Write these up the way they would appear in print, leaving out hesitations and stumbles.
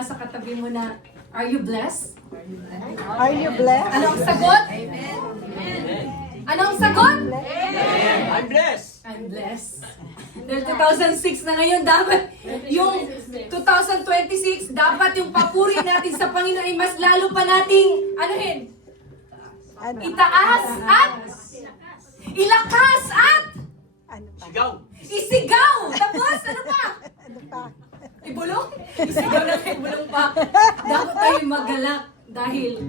nga sa katabi mo na, are you blessed? Are you blessed? Anong sagot? Anong sagot? I'm blessed. I'm blessed. Dahil 2006 na ngayon, dapat yung 2026, dapat yung papuri natin sa Panginoon ay mas lalo pa nating, anuhin? Ano? Itaas at ilakas at Ano pa? Sigaw. isigaw. Tapos, ano pa? Ano pa? Ibulong? Isigaw na ibulong pa. Dapat tayo magalak dahil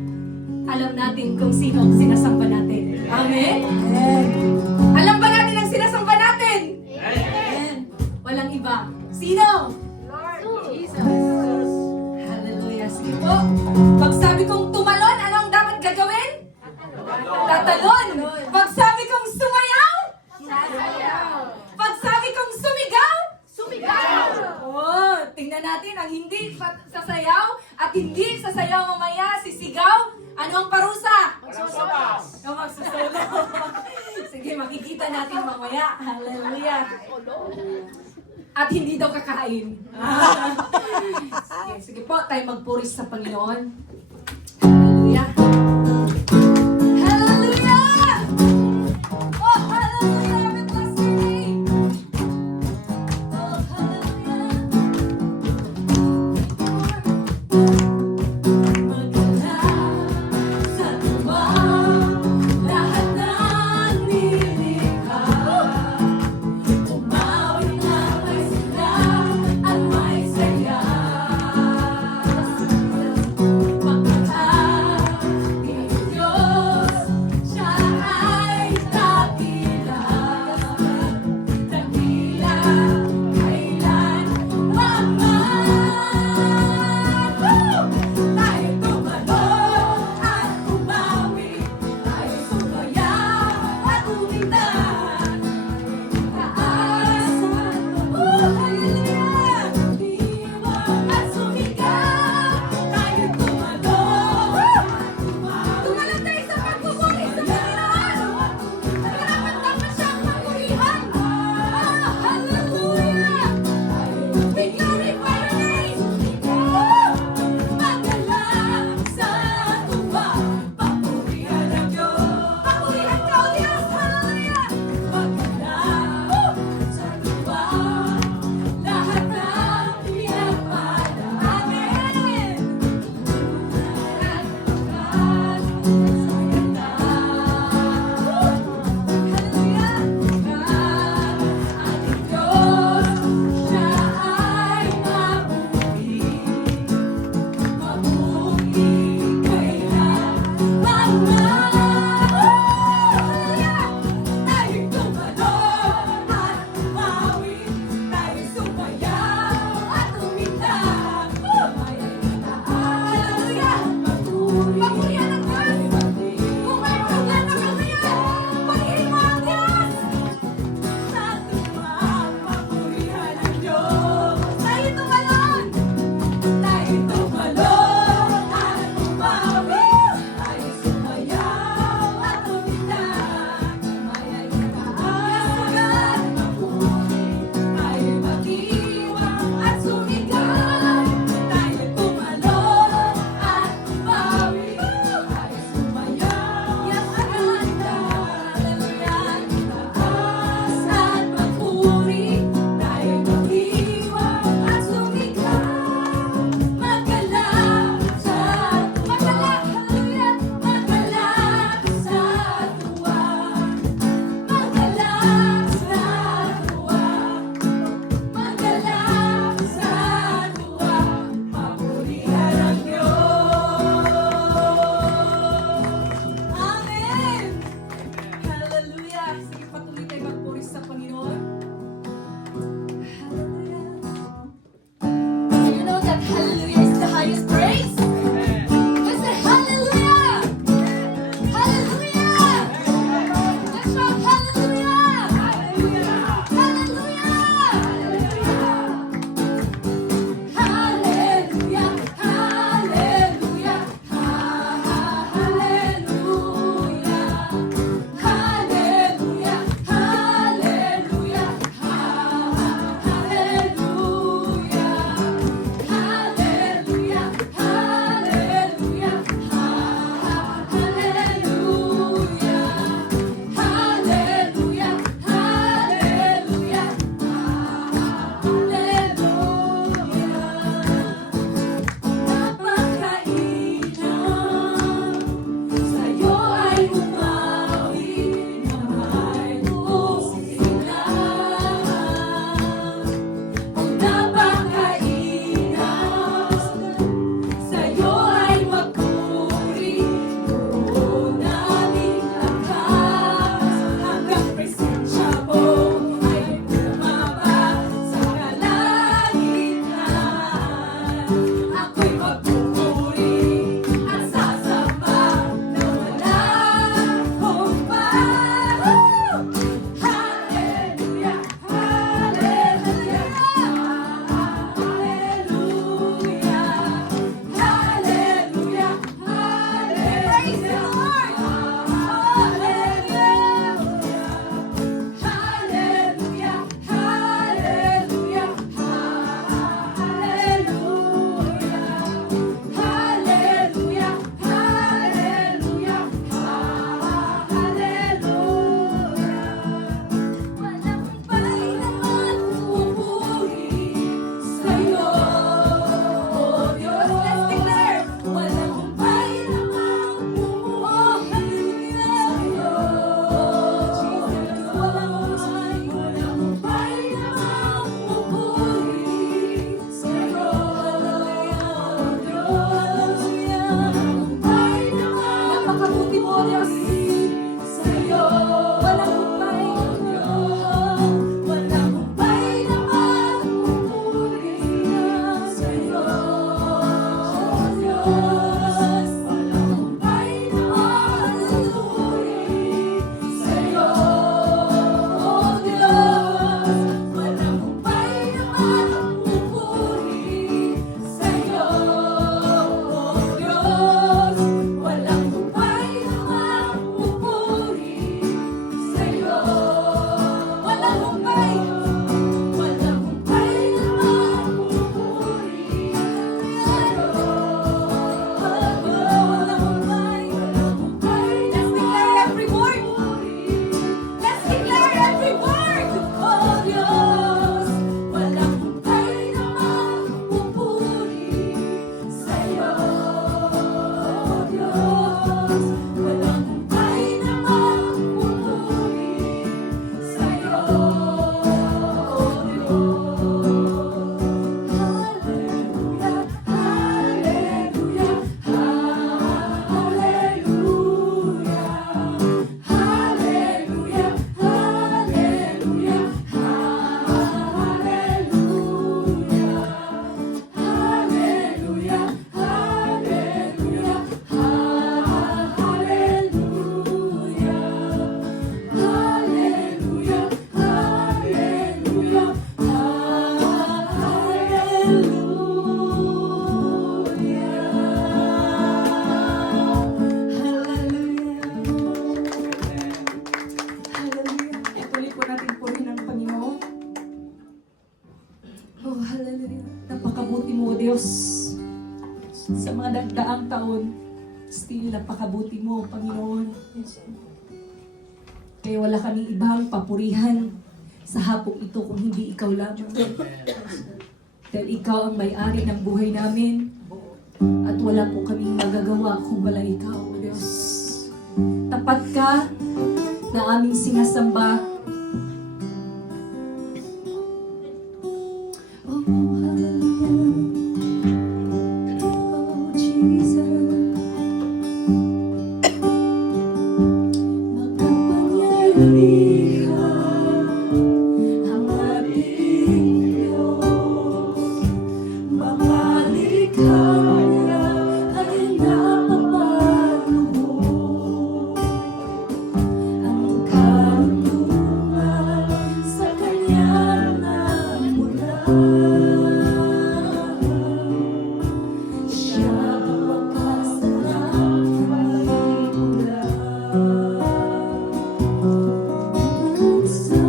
alam natin kung sino ang sinasamba natin. Amen? Amen. Alam ba natin ang sinasamba natin? Amen. Walang iba. Sino? Hallelujah. Sige po. Pag sabi kong tumalon, ano ang dapat gagawin? Tatalon. Pag sabi kong sumayaw? Pag sabi kong sumigaw? Oh, tingnan natin ang hindi sasayaw at hindi sasayaw mamaya, sisigaw. Ano ang parusa? Magsasapas. Ang magsusolo. Sige, makikita natin mamaya. Hallelujah. At hindi daw kakain. Sige po, tayo magpuris sa Panginoon. Hallelujah. Hallelujah! Oh, hallelujah! We bless your name. Oh, hallelujah. Magalang sa tuwang lahat ng nilikha. Umawit na may sigla at may saya. nagdaang taon, still napakabuti mo, Panginoon. Kaya wala kaming ibang papurihan sa hapong ito kung hindi ikaw lamang. Dahil ikaw ang may-ari ng buhay namin at wala po kaming magagawa kung wala ikaw, O Diyos. Tapat ka na aming sinasamba. Oh, hallelujah. Oh, Jesus. Makapangyarihan ang ating Diyos. Mga likha ay napapaluhod. Ang karunungan sa Kanya nagmula. Siya ang wakas ng paligula. Sa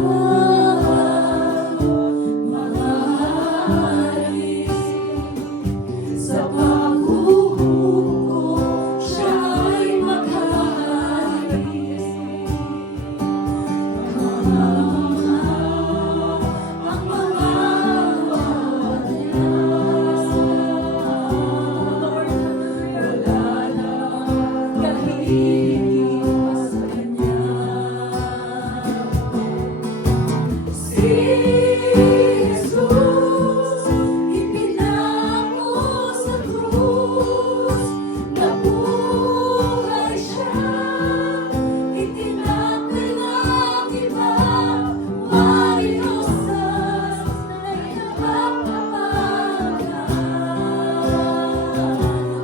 mga hari, sa paghuhukom, siya ay maghahari. Ang mga walas, wala nang kahigit sa Kanya. Si Jesus, ipinako sa krus, nabuhay Siya, itinakwil ng iba, marirosas na inapapamaga.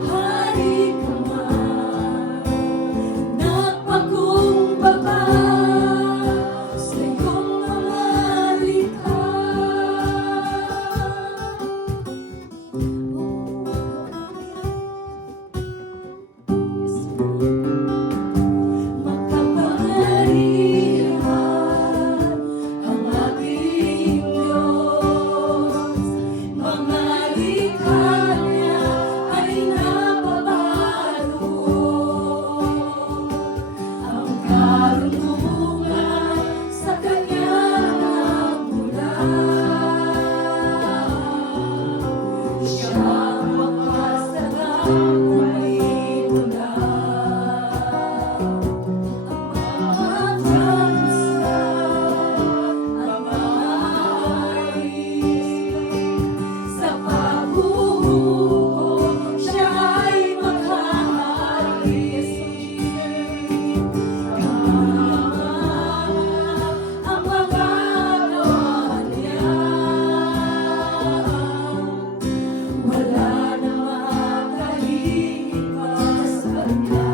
Hari ka man, nagpakumbaba sa iyong mga likha. Makapangyarihan ang ating Diyos. Mga likha Niya ay napapaluhod. Ang karunungan sa Kanya nagmula. Siya ang wakas ng paligula. Ang bansa, ang hari, sa paghuhukom, siya ay maghahari. Ang mga gawa niya, wala na makahigit pa sa Kanya.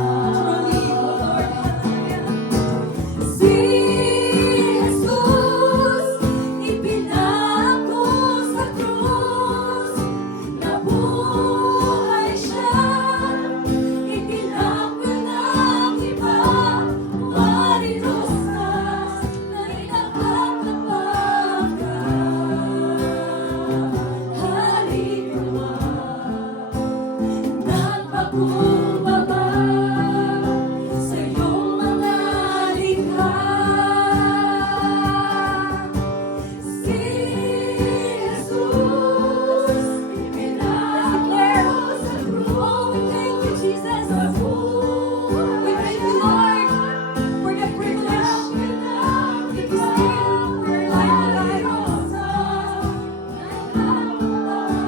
Si Jesus, ipinako sa krus, nabuhay Siya, itinakwil ng iba, marirosas na inapapamaga. Hari ka man, nagpakumbaba sa iyong mga likha. Si Jesus, ipinako sa krus. Oh, we thank you, Jesus. We thank you, Lord, for the privilege to be still for life.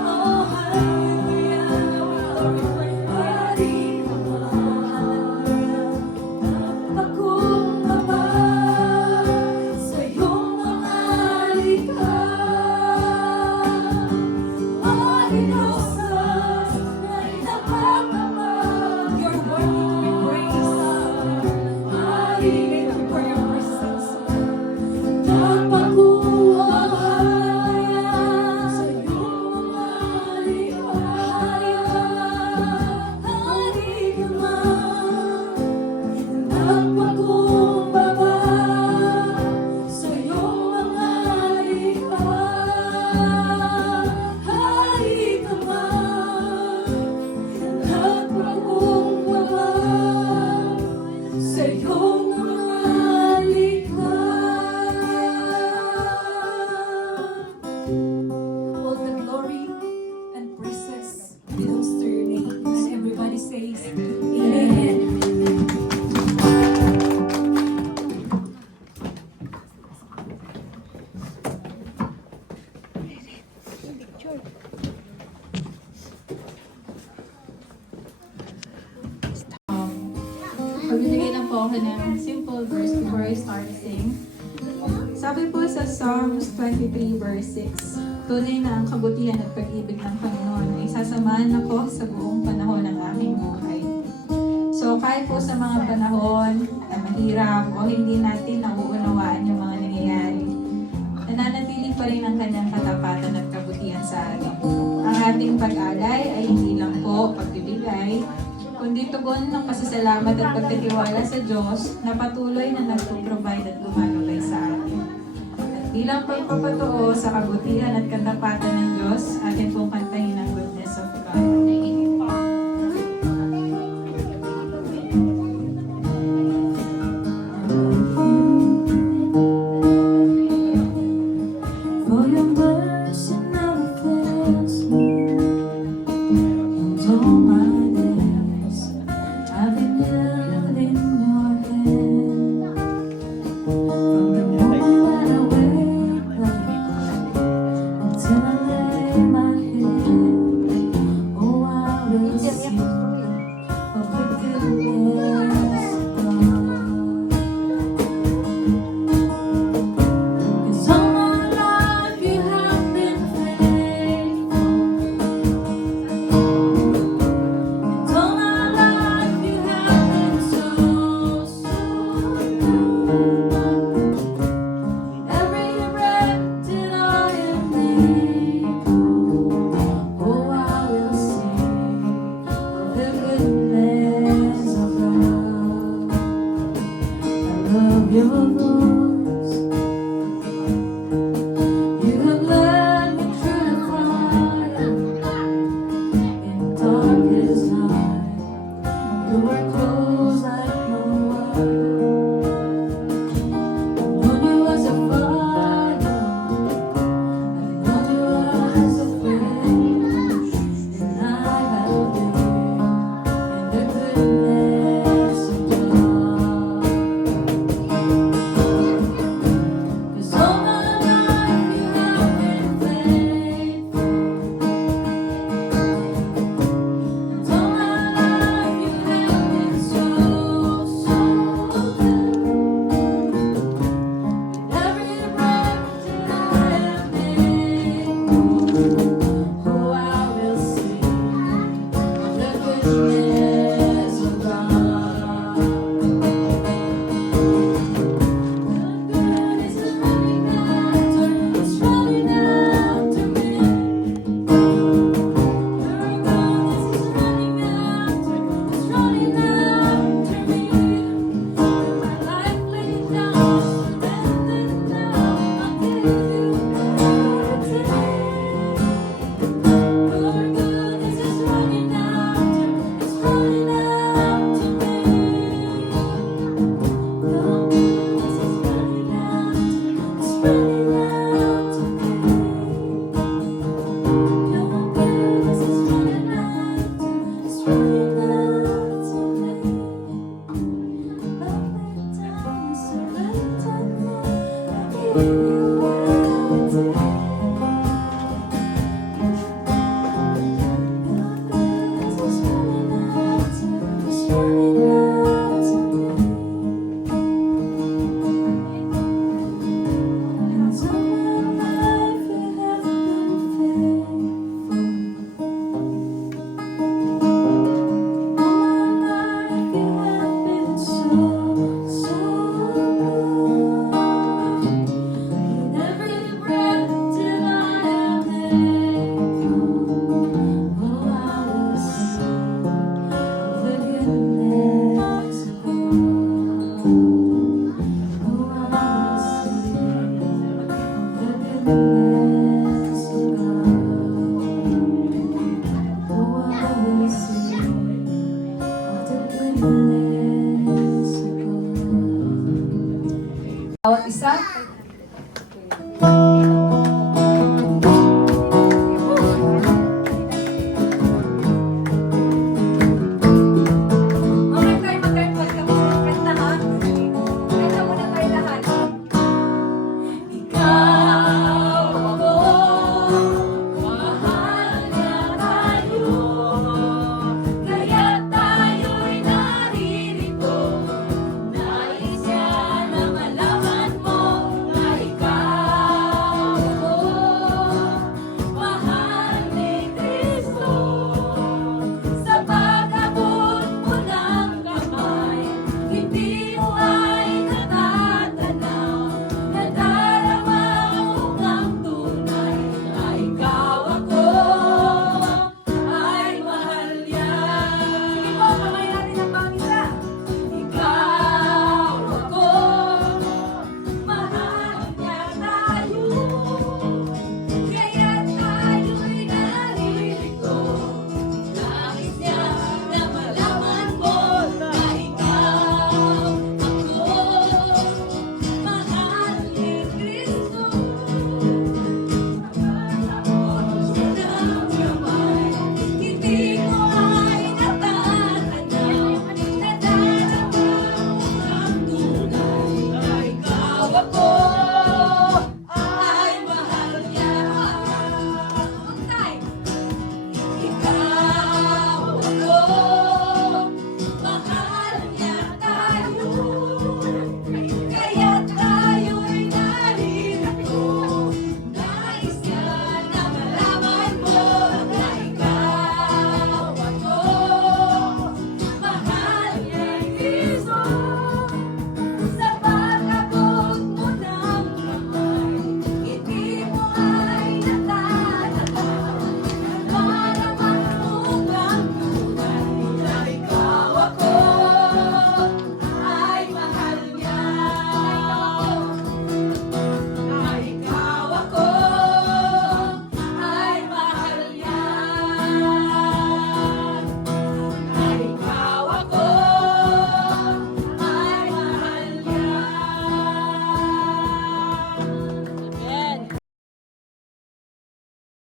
Oh, hallelujah. Hari ka face. Amen. Magbibigay lang po ako ng simple verse before I start sing. Sabi po sa Psalms 23 verse 6, tunay na ang kabutihan at pag-ibig ng Panginoon ay sasamahan ako sa buong panahon ng aming buhay. So kahit po sa mga panahon na mahirap o hindi natin nauunawaan yung mga nangyayari, nananatili pa rin ang kanyang katapatan at kabutihan sa atin. Ang ating pag-alay ay hindi lang po pagbibigay, kundi tugon ng pasasalamat at pagtitiwala sa Diyos na patuloy na nagpo-provide at gumagabay sa atin. At bilang pagpapatuo sa kabutihan at katapatan ng Diyos, atin pong kantahin ang goodness of God. For your mercy never fails me, and all my days I've been held in your hand. From the moment I wake up until I lay my head, oh, I will sing of the goodness of God. 'Cause all my life you have been faithful, and all my life you have been so, so good. Every breath that I am able, oh, I will sing of the goodness of God. I love your voice. You have led me through the fire in darkest night. You were close like no other. I've known you as a father. I've known you as a friend, and I have lived in the goodness of God. 'Cause all my life you have been faithful, and all my life you have been so, so good. With every breath that I am able, oh, I will sing of the goodness of God. Goodness is running after, it's running after me. Your goodness is running after, it's running after me. With my life laid down, surrendered now, I'll give you everything. Your goodness is running after, it's running after me. Your goodness is running after, it's running after me. Your goodness is running after, it's running after me. Love laid down, surrendered now, I give you everything. Your goodness is running after, it's running after me. And all my life you have been faithful. All my life you have been so, so good. With every breath that I am able, oh, I will sing of the goodness of God. Oh, I will sing of the goodness of God. Oh, I will sing of the goodness of God. Bawat isa